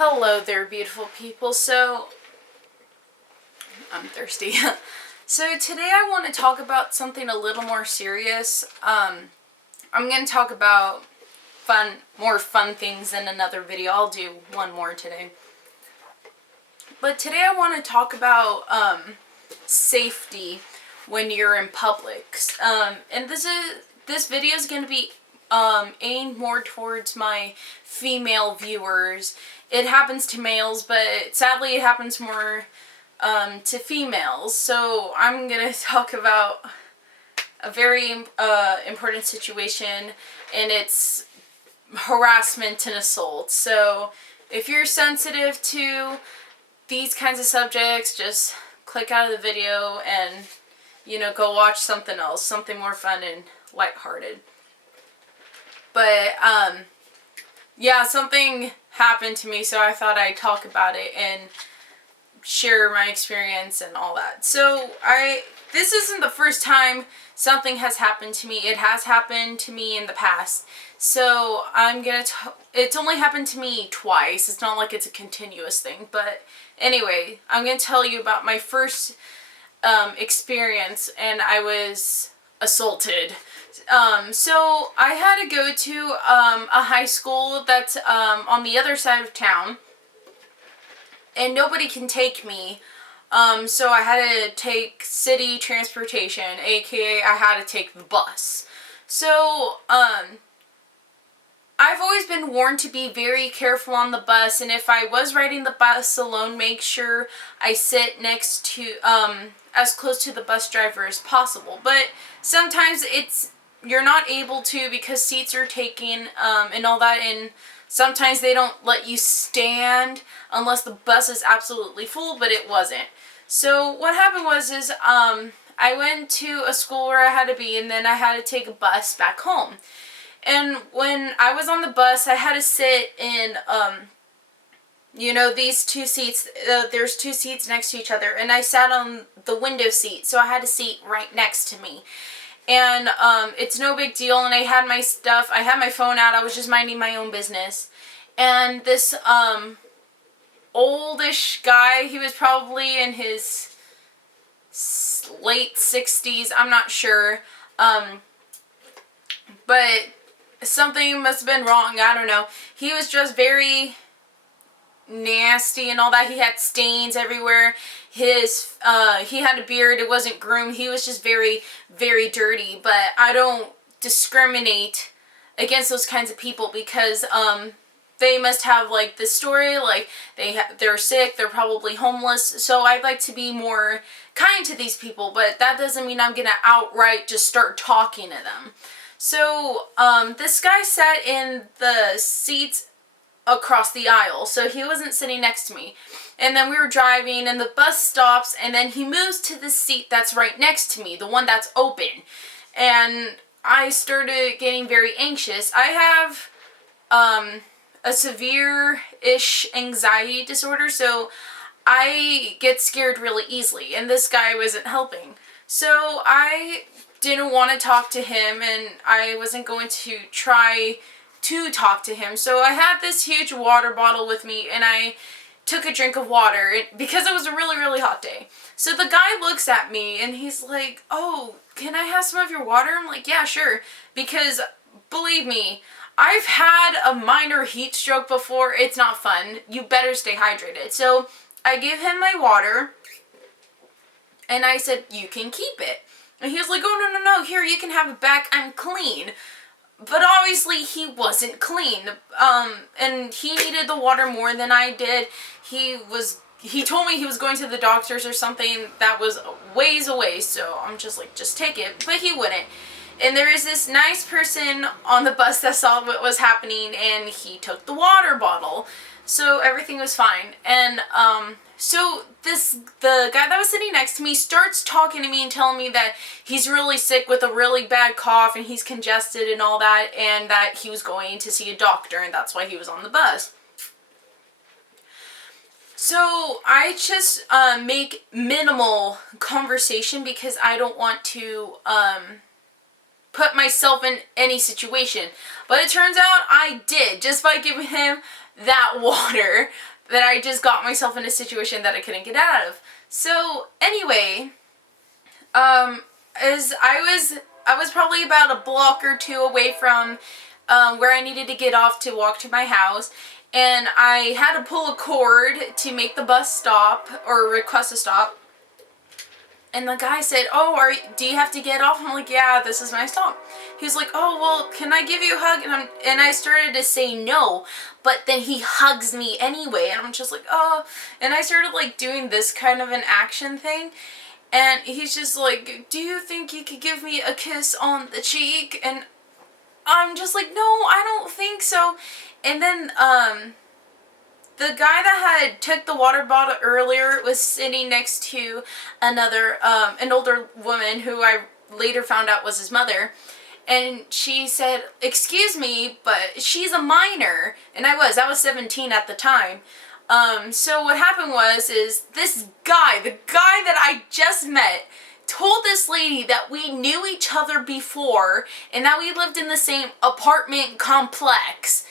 Hello there, beautiful people. I'm thirsty. So today I want to talk about something a little more serious. I'm going to talk about more fun things in another video. I'll do one more today. But today I want to talk about safety when you're in public. And this video is going to be aimed more towards my female viewers. It happens to males, but sadly it happens more to females. So I'm going to talk about a very important situation, and it's harassment and assault. So if you're sensitive to these kinds of subjects, just click out of the video and, go watch something else, something more fun and lighthearted. But, yeah, something happened to me, so I thought I'd talk about it and share my experience and all that. So, this isn't the first time something has happened to me. It has happened to me in the past. So, it's only happened to me twice. It's not like it's a continuous thing. But, anyway, I'm going to tell you about my first experience, and I was assaulted. So I had to go to a high school that's on the other side of town, and nobody can take me. So I had to take city transportation, aka I had to take the bus. So I've always been warned to be very careful on the bus, and if I was riding the bus alone, make sure I sit next to as close to the bus driver as possible. But sometimes you're not able to because seats are taken and all that, and sometimes they don't let you stand unless the bus is absolutely full, but it wasn't. So what happened was I went to a school where I had to be, and then I had to take a bus back home. And when I was on the bus, I had to sit in these two seats. There's two seats next to each other, and I sat on the window seat, so I had a seat right next to me. And it's no big deal, and I had my stuff. I had my phone out. I was just minding my own business. And this oldish guy, he was probably in his late 60s. I'm not sure. But something must have been wrong. I don't know. He was just very nasty and all that. He had stains everywhere. He had a beard. It wasn't groomed. He was just very, very dirty. But I don't discriminate against those kinds of people because they must have like this story, like they're sick, they're probably homeless. So I'd like to be more kind to these people, but that doesn't mean I'm gonna outright just start talking to them. So this guy sat in the seats across the aisle, so he wasn't sitting next to me. And then we were driving, and the bus stops, and then he moves to the seat that's right next to me, the one that's open. And I started getting very anxious. I have a severe-ish anxiety disorder, so I get scared really easily, and this guy wasn't helping. So I didn't want to talk to him, and I wasn't going to try to talk to him. So I had this huge water bottle with me, and I took a drink of water because it was a really, really hot day. So the guy looks at me, and he's like, "Oh, can I have some of your water?" I'm like, "Yeah, sure." Because believe me, I've had a minor heat stroke before. It's not fun. You better stay hydrated. So I give him my water, and I said, "You can keep it." And he was like, "Oh, no, here, you can have it back. I'm clean." But obviously he wasn't clean. And he needed the water more than I did. He told me he was going to the doctors or something that was ways away. So I'm just like, just take it. But he wouldn't. And there is this nice person on the bus that saw what was happening, and he took the water bottle. So everything was fine. And so the guy that was sitting next to me starts talking to me and telling me that he's really sick with a really bad cough, and he's congested and all that, and that he was going to see a doctor, and that's why he was on the bus. So I just make minimal conversation because I don't want to put myself in any situation. But it turns out I did, just by giving him that water that I just got myself in a situation that I couldn't get out of. So anyway, as I was probably about a block or two away from where I needed to get off to walk to my house, and I had to pull a cord to make the bus stop or request a stop. And the guy said, "Oh, do you have to get off?" I'm like, "Yeah, this is my stop." He was like, "Oh, well, can I give you a hug?" And I started to say no, but then he hugs me anyway, and I'm just like, "Oh," and I started like doing this kind of an action thing, and he's just like, "Do you think you could give me a kiss on the cheek?" And I'm just like, "No, I don't think so." And then the guy that had took the water bottle earlier was sitting next to another, an older woman who I later found out was his mother. And she said, "Excuse me, but she's a minor." And I was 17 at the time. So what happened is this guy, the guy that I just met, told this lady that we knew each other before and that we lived in the same apartment complex.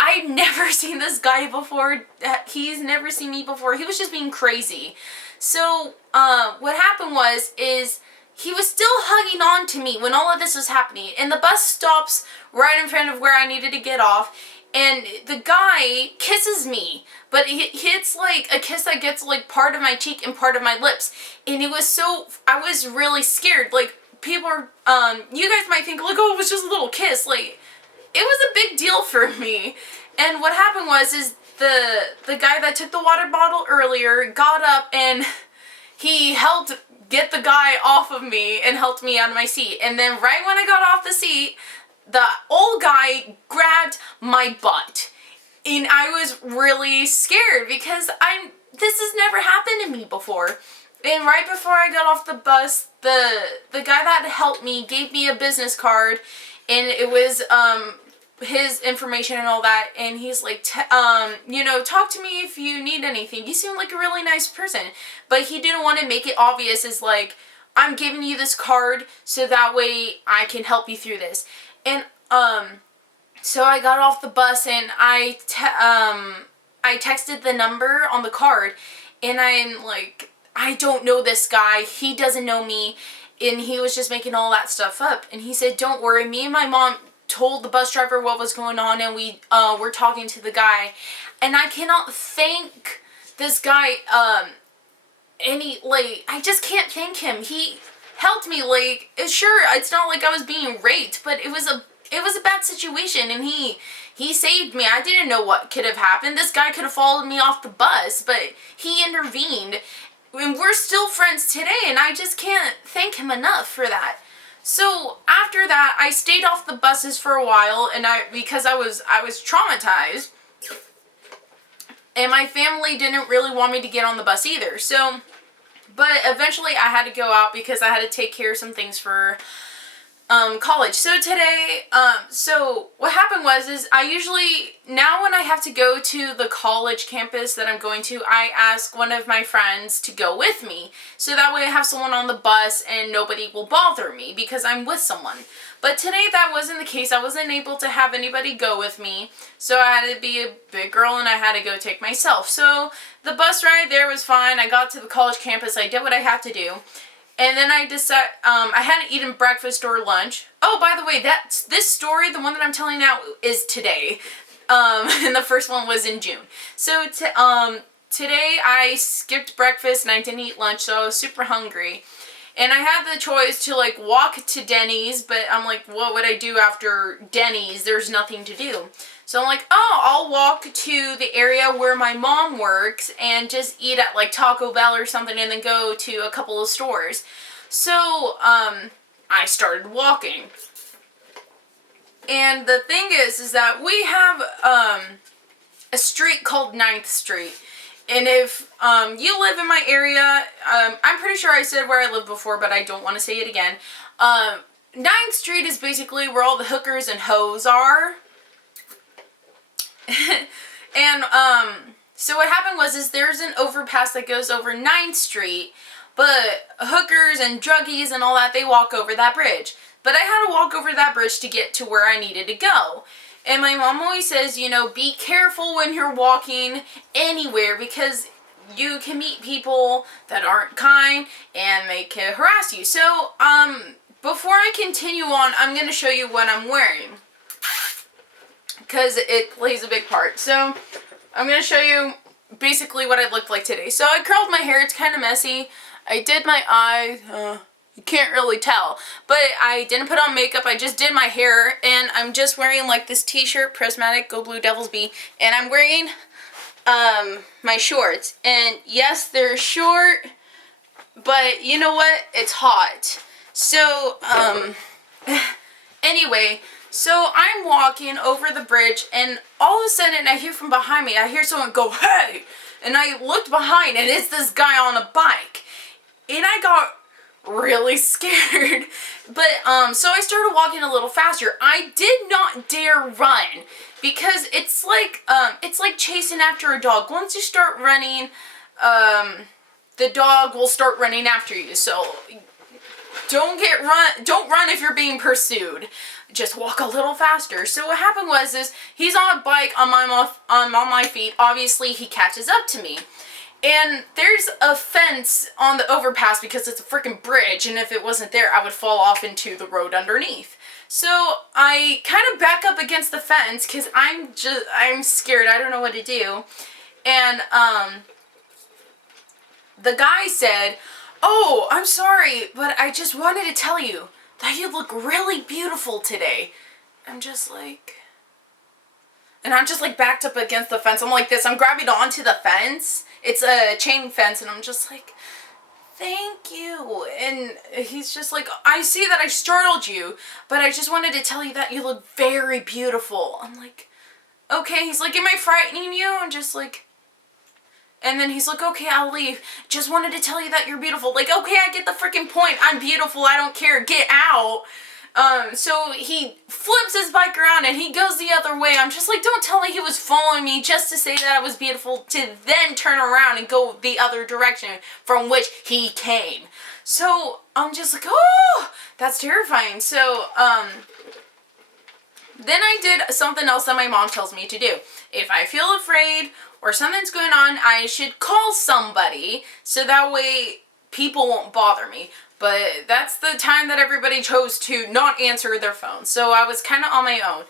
I'd never seen this guy before. He's never seen me before. He was just being crazy. So, what happened is he was still hugging on to me when all of this was happening. And the bus stops right in front of where I needed to get off. And the guy kisses me. But it's like a kiss that gets like part of my cheek and part of my lips. And it was I was really scared. Like, people are, you guys might think, like, oh, it was just a little kiss. Like, it was a big deal for me. And what happened is the guy that took the water bottle earlier got up and he helped get the guy off of me and helped me out of my seat. And then right when I got off the seat, the old guy grabbed my butt. And I was really scared because this has never happened to me before. And right before I got off the bus, the guy that helped me gave me a business card, and it was his information and all that, and he's like, you know, talk to me if you need anything. You seem like a really nice person. But he didn't want to make it obvious as like, I'm giving you this card so that way I can help you through this. And so I got off the bus and I texted the number on the card, and I'm like, I don't know this guy. He doesn't know me. And he was just making all that stuff up. And he said, "Don't worry, me and my mom told the bus driver what was going on, and we were talking to the guy." And I cannot thank this guy I just can't thank him. He helped me. Like, sure, it's not like I was being raped, but it was a bad situation, and he saved me. I didn't know what could have happened. This guy could have followed me off the bus, but he intervened. And we're still friends today, and I just can't thank him enough for that. So after that, I stayed off the buses for a while, and because I was traumatized, and my family didn't really want me to get on the bus either. So, but eventually I had to go out because I had to take care of some things for college. So today, so what happened is I usually, now when I have to go to the college campus that I'm going to, I ask one of my friends to go with me. So that way I have someone on the bus and nobody will bother me because I'm with someone. But today that wasn't the case. I wasn't able to have anybody go with me. So I had to be a big girl and I had to go take myself. So the bus ride there was fine. I got to the college campus. I did what I had to do. And then I decided, I hadn't eaten breakfast or lunch. Oh, by the way, this story, the one that I'm telling now, is today. And the first one was in June. So, today I skipped breakfast and I didn't eat lunch, so I was super hungry. And I had the choice to, like, walk to Denny's, but I'm like, what would I do after Denny's? There's nothing to do. So I'm like, oh, I'll walk to the area where my mom works and just eat at, like, Taco Bell or something and then go to a couple of stores. So, I started walking. And the thing is that we have, a street called 9th Street. And if you live in my area, I'm pretty sure I said where I lived before, but I don't want to say it again. 9th Street is basically where all the hookers and hoes are. And so what happened is there's an overpass that goes over 9th Street, but hookers and druggies and all that, they walk over that bridge. But I had to walk over that bridge to get to where I needed to go. And my mom always says, you know, be careful when you're walking anywhere because you can meet people that aren't kind and they can harass you. So, before I continue on, I'm going to show you what I'm wearing because it plays a big part. So, I'm going to show you basically what I looked like today. So, I curled my hair. It's kind of messy. I did my eyes. You can't really tell. But I didn't put on makeup. I just did my hair. And I'm just wearing like this t-shirt, Prismatic, Go Blue Devils B. And I'm wearing my shorts. And yes, they're short. But you know what? It's hot. So, anyway, so I'm walking over the bridge, and all of a sudden I hear from behind me, I hear someone go, "Hey!" And I looked behind, and it's this guy on a bike. And I got really scared. But, so I started walking a little faster. I did not dare run, because it's like chasing after a dog. Once you start running, the dog will start running after you. So don't run if you're being pursued. Just walk a little faster. So what happened was he's on a bike on my feet. Obviously he catches up to me. And there's a fence on the overpass because it's a freaking bridge, and if it wasn't there, I would fall off into the road underneath. So I kind of back up against the fence because I'm scared. I don't know what to do. And the guy said, "Oh, I'm sorry, but I just wanted to tell you that you look really beautiful today." I'm just like backed up against the fence. I'm like this. I'm grabbing onto the fence. It's a chain fence, and I'm just like, "Thank you." And he's just like, "I see that I startled you, but I just wanted to tell you that you look very beautiful." I'm like, "Okay." He's like, "Am I frightening you?" I'm just like, and then he's like, "Okay, I'll leave. Just wanted to tell you that you're beautiful." Like, okay, I get the freaking point. I'm beautiful. I don't care. Get out. So he flips his bike around and he goes the other way. I'm just like, don't tell me he was following me just to say that I was beautiful to then turn around and go the other direction from which he came. So I'm just like, oh, that's terrifying. So, then I did something else that my mom tells me to do. If I feel afraid or something's going on, I should call somebody so that way people won't bother me. But that's the time that everybody chose to not answer their phone. So I was kind of on my own.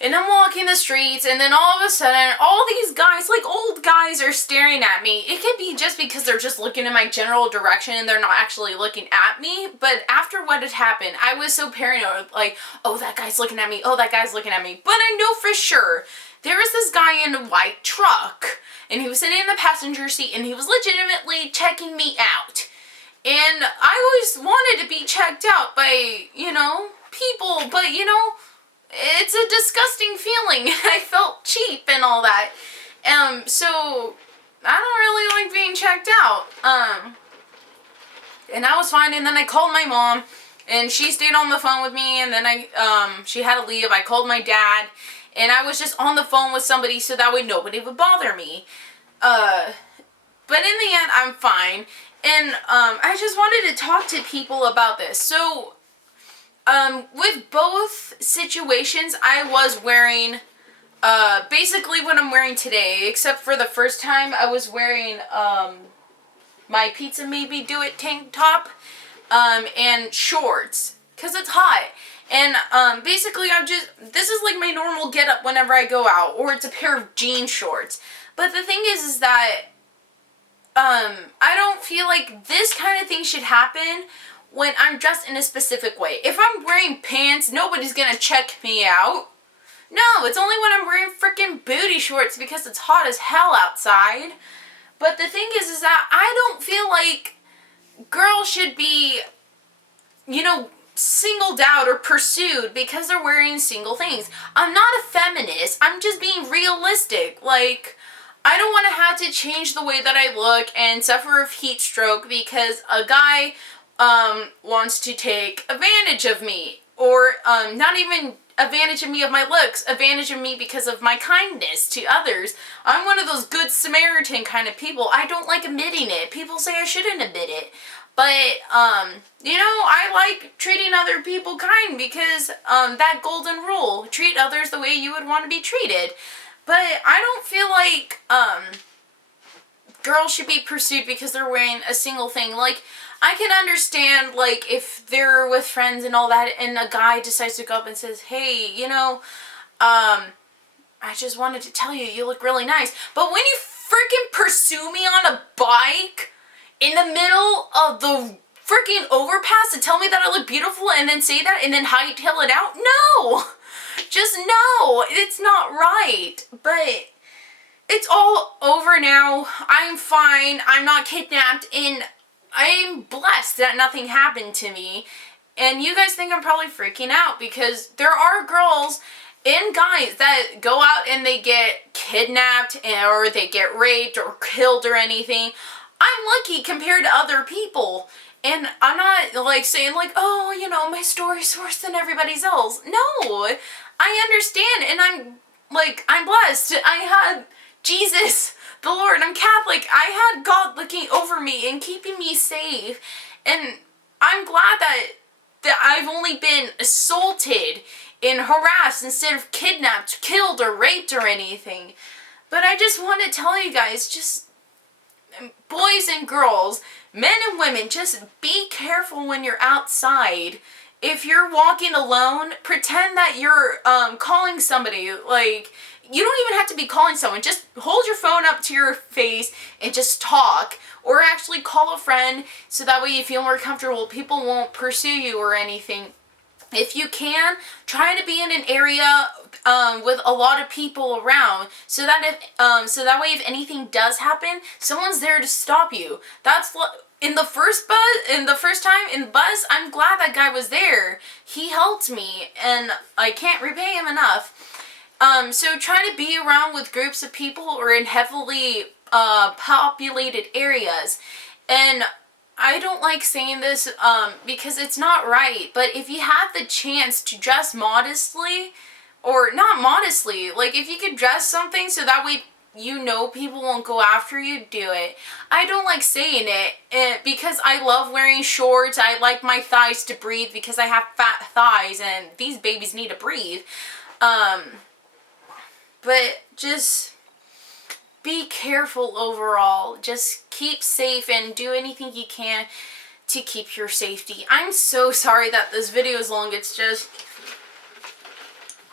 And I'm walking the streets, and then all of a sudden, all these guys, like old guys, are staring at me. It could be just because they're just looking in my general direction and they're not actually looking at me. But after what had happened, I was so paranoid, like, oh, that guy's looking at me. Oh, that guy's looking at me. But I know for sure there was this guy in a white truck, and he was sitting in the passenger seat, and he was legitimately checking me out. And I always wanted to be checked out by, people, but, it's a disgusting feeling. I felt cheap and all that. So I don't really like being checked out. And I was fine, and then I called my mom, and she stayed on the phone with me, and then she had to leave. I called my dad, and I was just on the phone with somebody so that way nobody would bother me. But in the end, I'm fine. And, I just wanted to talk to people about this. So, with both situations, I was wearing, basically what I'm wearing today, except for the first time I was wearing, my Pizza Made Me Do It tank top, and shorts, because it's hot. And, basically this is like my normal getup whenever I go out, or it's a pair of jean shorts. But the thing is that I don't feel like this kind of thing should happen when I'm dressed in a specific way. If I'm wearing pants, nobody's gonna check me out. No, it's only when I'm wearing freaking booty shorts because it's hot as hell outside. But the thing is that I don't feel like girls should be, singled out or pursued because they're wearing single things. I'm not a feminist. I'm just being realistic. Like, I don't want to have to change the way that I look and suffer a heat stroke because a guy wants to take advantage of me. Or not even advantage of me of my looks, advantage of me because of my kindness to others. I'm one of those good Samaritan kind of people. I don't like admitting it. People say I shouldn't admit it. But, you know, I like treating other people kind because, that golden rule, treat others the way you would want to be treated. But I don't feel like, girls should be pursued because they're wearing a single thing. Like, I can understand, like, if they're with friends and all that, and a guy decides to go up and says, hey, you know, I just wanted to tell you, you look really nice. But when you freaking pursue me on a bike in the middle of the freaking overpass to tell me that I look beautiful and then say that and then hightail it out, no! Just no! It's not right. But it's all over now. I'm fine. I'm not kidnapped, and I'm blessed that nothing happened to me. And you guys think I'm probably freaking out because there are girls and guys that go out and they get kidnapped or they get raped or killed or anything. I'm lucky compared to other people. And I'm not like saying like, oh, you know, my story's worse than everybody's else. No, I understand, and I'm blessed. I had Jesus, the Lord. I'm Catholic. I had God looking over me and keeping me safe. And I'm glad that I've only been assaulted and harassed instead of kidnapped, killed, or raped or anything. But I just want to tell you guys, just boys and girls, men and women, just be careful when you're outside. If you're walking alone, pretend that you're calling somebody. Like, you don't even have to be calling someone. Just hold your phone up to your face and just talk. Or actually call a friend so that way you feel more comfortable. People won't pursue you or anything. If you can, try to be in an area with a lot of people around, so that way if anything does happen, someone's there to stop you. That's in the first time in Buzz, I'm glad that guy was there. He helped me, and I can't repay him enough. So try to be around with groups of people or in heavily populated areas. And I don't like saying this because it's not right, but if you have the chance to dress modestly, or not modestly, like if you could dress something so that way you know people won't go after you, do it. I don't like saying it because I love wearing shorts. I like my thighs to breathe because I have fat thighs and these babies need to breathe. But just be careful overall. Just keep safe and do anything you can to keep your safety. I'm so sorry that this video is long. It's just,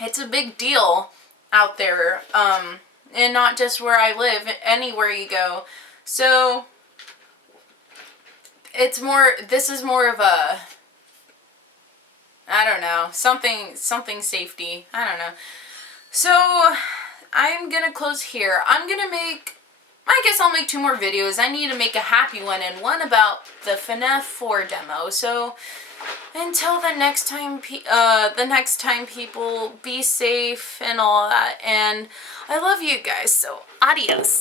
it's a big deal out there. And not just where I live, anywhere you go. So, this is more of a, I don't know, something safety. I don't know. So, I'm gonna close here. I guess I'll make 2 more videos. I need to make a happy one and one about the FNAF 4 demo. So, until the next time, people, be safe and all that. And I love you guys, so adios.